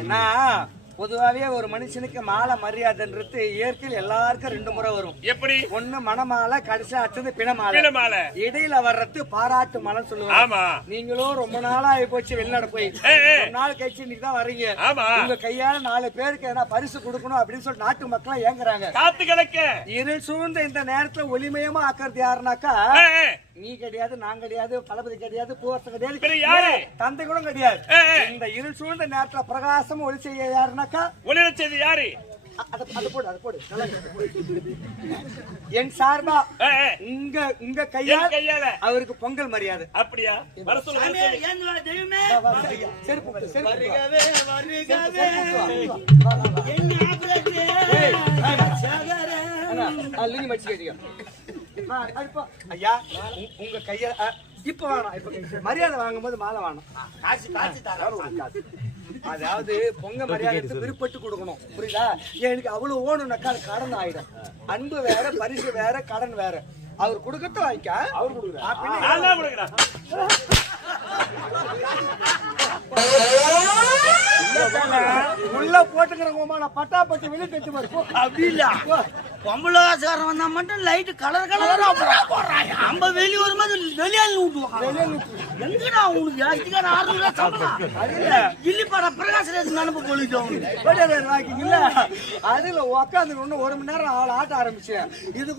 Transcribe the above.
ஏன்னா பொதுவாவே ஒரு மனுஷனுக்கு மாலை மரியாதைன்றது இயற்கையில் எல்லாருக்கும் 2 முறை வரும். எப்படி? ஒண்ணு மணமாலை, கடைசி அடுத்தது பிணமாலை. பிணமாலை இடையில வர்றது பாராட்டு மலை சொல்லுவாங்க. ஆமா. நீங்களும் ரொம்ப நாளா ஆகி போச்சு வெளிநாடு போய், ஒரு நாள் கழிச்சு இன்னைக்கு தான் வர்றீங்க. ஆமா. உங்க கையால 4 பேருக்கு என்ன பரிசு கொடுக்கணும் அப்படின்னு சொல்லி நாட்டு மக்கள் ஏங்குறாங்க. காத்து கிடக்க இருள் சூழ்ந்த இந்த நேரத்துல ஒளிமயமா ஆக்குறது யாருனாக்கா நீ கிடையாது, நான் கிடையாது, தளபதி கிடையாது, பூவரசன் கிடையாது, தந்தை கூட கிடையாது. இந்த இருள் சூழ்ந்த நேரத்துல பிரகாசம் ஒளி செய்ய யாருனாக்கா ஒளிர செய்து யாரு? அது போடு. என் சார்பா உங்க கையால அவருக்கு பொங்கல் மரியாதை. அப்படியா? வர சொல்லு. ஐயா உங்க கையால இப்ப வேணாம், இப்ப மரியாதை வாங்கும் போது மாலை வேணும். அதாவது பொங்க மரியாதை விருப்பட்டு கொடுக்கணும், புரியுதா? எனக்கு அவ்வளவு ஓணுனாக்கா அது கடன் ஆயிடும். அன்பு வேற, பரிசு வேற, கடன் வேற. அவர் கொடுக்கறது வாங்கிக்க, அவர் கொடுக்குறேன். உள்ள போட்டுக்கிறவங்க நான் பட்டாப்பட்டி வெளியே கட்டு வரும். அப்படி இல்ல, பொம்பளாசாரம் வந்தா மட்டும் லைட் கலர் கலரா போடுறாங்க. நம்ம வெளியே வரும்போது வெளியால் விட்டுவாங்க. எங்கடா உங்களுக்கு ஜாஸ்திக்கான 600 ரூபாய் சம்பளம் இல்லிப்பாடா பிரகாசம் நினைப்பு போலிட்டோம். அதுல உட்காந்து 1 மணி நேரம் ஆட்ட ஆரம்பிச்சேன். இது